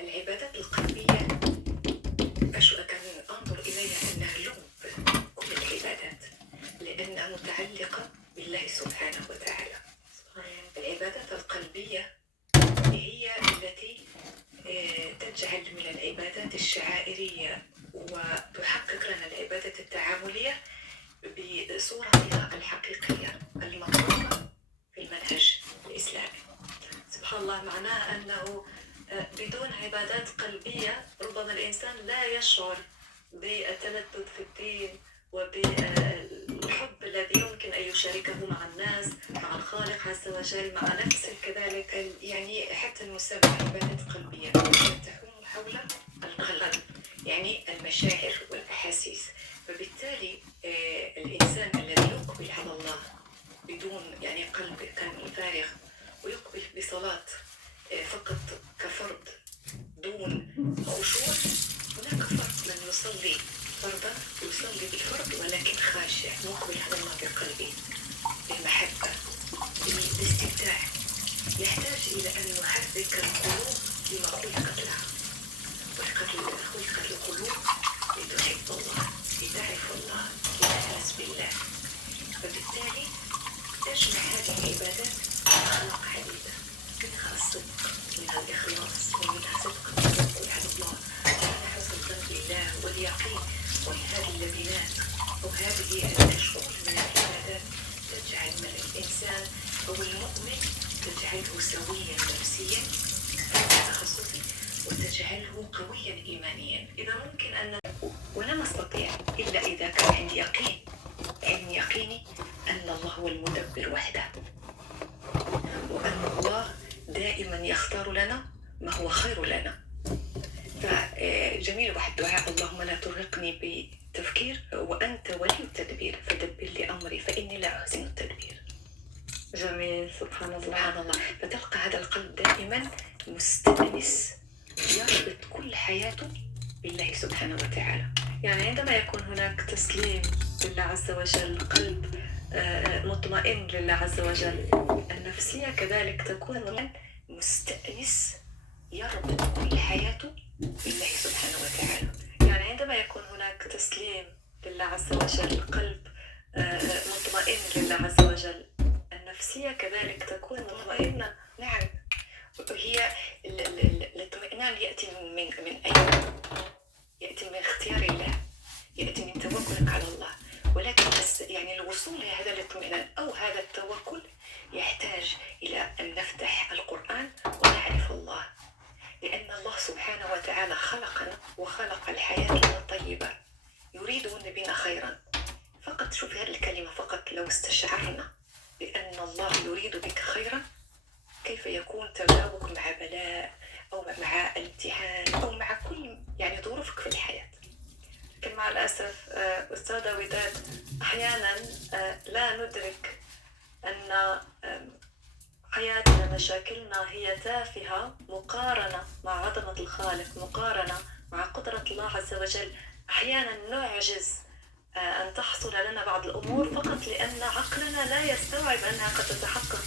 العبادات القلبية كان أنظر إليها أنها لب كل العبادات، لأنها متعلقة بالله سبحانه وتعالى. العبادات القلبية هي التي تجعل من العبادات الشعائرية وتحقق لنا العبادات التعاملية بصورتها الحقيقية المطلوبة في المنهج الإسلامي. سبحان الله، معناها أنه بدون عبادات قلبية ربما الإنسان لا يشعر بالتلذذ في الدين وبالحب الذي يمكن أن يشاركه مع الناس، مع الخالق عز وجل، مع نفسه كذلك. يعني حتى نسمى عبادات قلبية تحوم حول القلب، يعني المشاعر والأحاسيس. فبالتالي الإنسان الذي يقبل على الله بدون يعني قلب كان فارغ، ويقبل بصلاة فقط كفرض دون خشوع. هناك فرق، من يصلي فرضا يصلي بالفرض ولكن خاشع مقبل على الله بقلبه بالمحبة بالاستمتاع. يحتاج إلى أن يحرك القلوب لما خلقت لها. خلقت القلوب لتحب الله، لتعرف الله، لتأنس بالله. فبالتالي تجمع هذه العبادات أخلاق عديدة، منها الصدق، منها الإخلاص، ومنها صدق التوكل على الله، ومنها حسن الظن بالله واليقين. وهذه اللبنات أو هذه الشغل من العبادات تجعل من الإنسان أو المؤمن، تجعله سويا نفسيا في تخصصه، وتجعله قويا إيمانيا. إذا ممكن أن ولا نستطيع إلا إذا كان عندي يقين، علم يقيني أن الله هو المدبر وحده، وأن الله دائما يختار لنا ما هو خير لنا. فجميل واحد دعاء: اللهم لا ترهقني بتفكير وأنت ولي التدبير فدبر لي أمري فإني لا أحسن التدبير. جميل، سبحان الله سبحان الله. فتلقى هذا القلب دائما مستأنس، يربط كل حياته بالله سبحانه وتعالى. يعني عندما يكون هناك تسليم لله عز وجل، قلب مطمئن لله عز وجل، النفسية كذلك تكون مستأنس، يربط كل حياته بالله سبحانه وتعالى. يعني عندما يكون هناك تسليم لله عز وجل، قلب مطمئن لله عز وجل، النفسية كذلك تكون مطمئنة. نعم، هي الاطمئنان يأتي من أين؟ يأتي من اختيار الله، يأتي من توكلك على الله. ولكن يعني الوصول إلى هذا الاطمئنان أو هذا التوكل يحتاج إلى أن نفتح القرآن ونعرف الله، لأن الله سبحانه وتعالى خلقنا وخلق الحياة لنا طيبة، يريدون بنا خيرا. فقط شوف هذه الكلمة، فقط لو استشعرنا بأن الله يريد بك خيرا، كيف يكون تجاوبك مع بلاء أو مع الامتحان أو مع كل يعني ظروفك في الحياة. لكن مع الأسف أستاذة وداد، أحيانا لا ندرك أن حياتنا، مشاكلنا هي تافهة مقارنة مع عظمة الخالق، مقارنة مع قدرة الله عز وجل. أحيانا نعجز أن تحصل لنا بعض الأمور فقط لأن عقلنا لا يستوعب أنها قد تتحقق.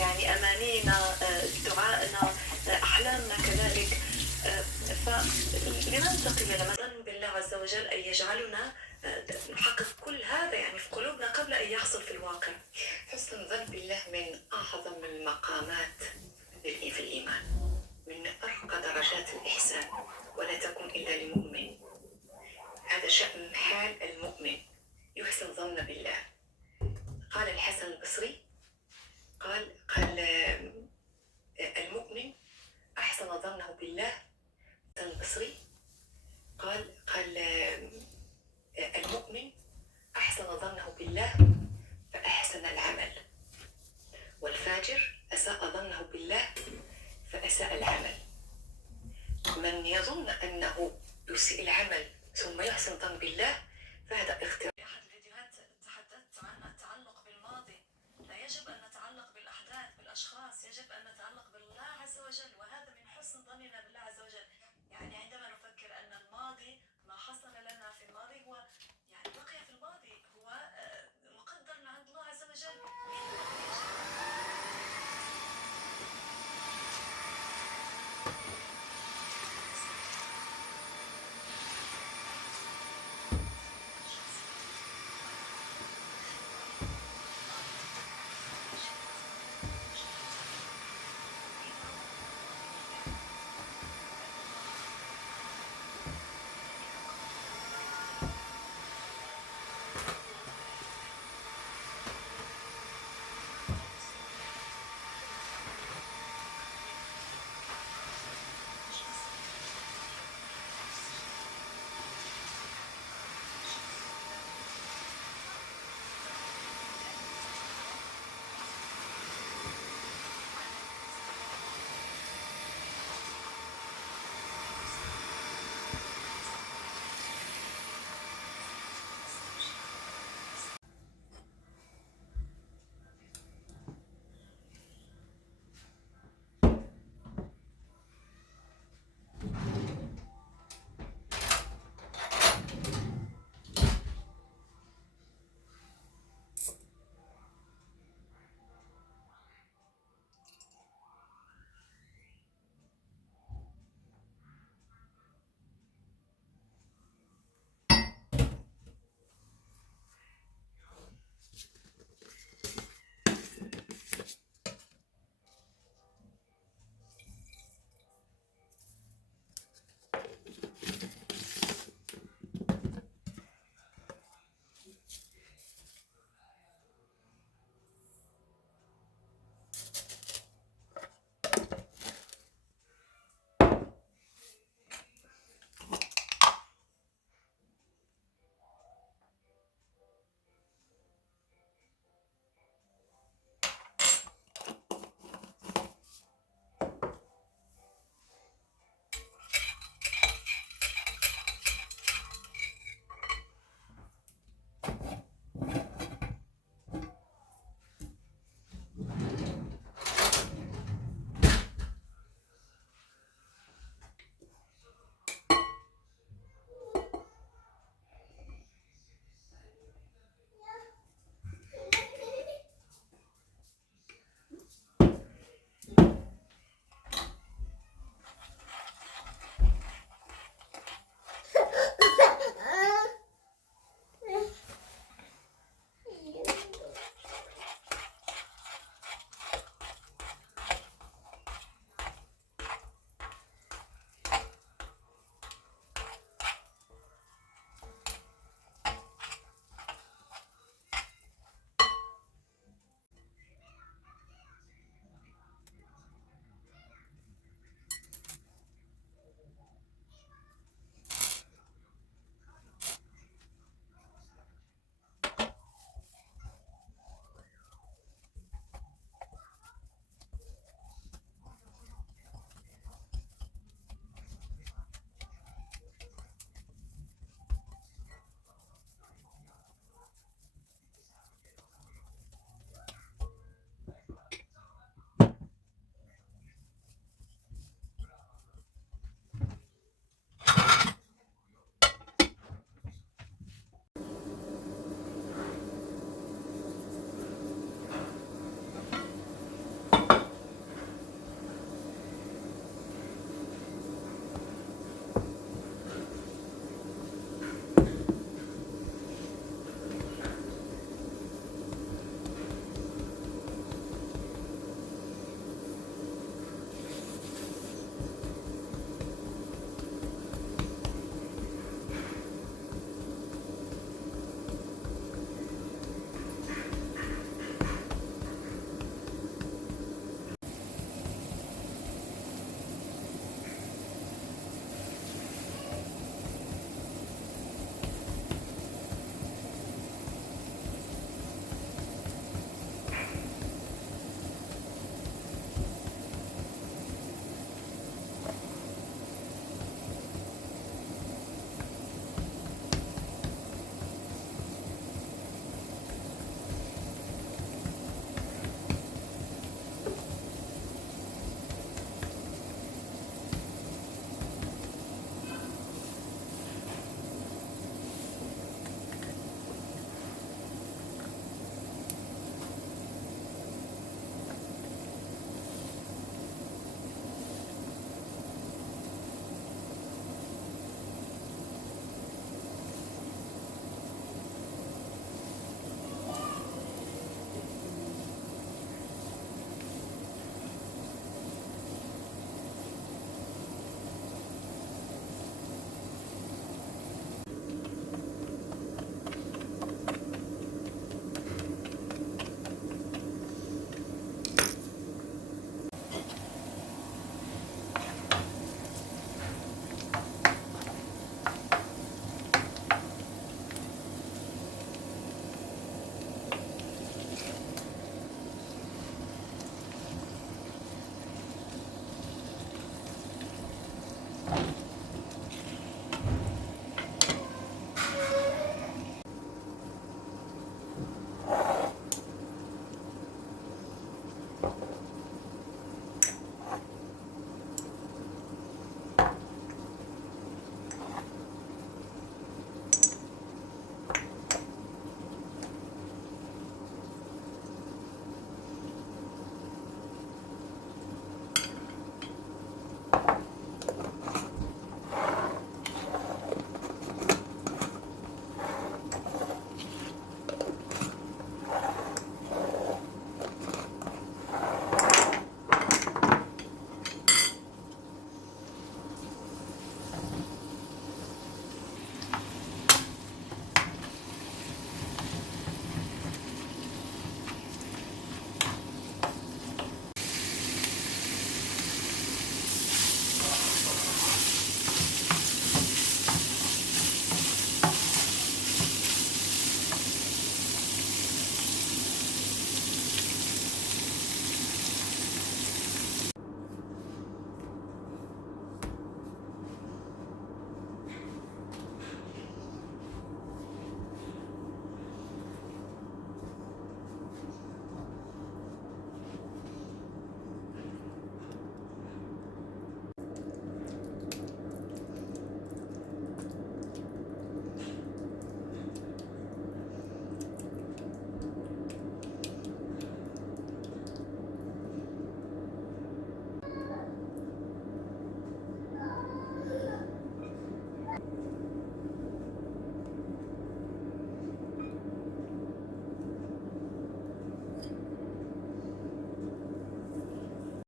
يعني أمانينا، دعائنا، أحلامنا كذلك. فلننتقي لما نظن بالله عز وجل أن يجعلنا نحقق كل هذا يعني في قلوبنا قبل أن يحصل في الواقع. حسن الظن بالله من أعظم المقامات في الإيمان، من أرقى درجات الإحسان، ولا تكون إلا لمؤمن. هذا شأن حال المؤمن، يحسن ظن بالله. قال الحسن البصري، قال المؤمن أحسن ظنه بالله. البصري قال المؤمن أحسن ظنه بالله فأحسن العمل، والفاجر أساء ظنه بالله فأساء العمل. من يظن أنه يسيء العمل ثم يحسن ظن بالله فهذا اختيار.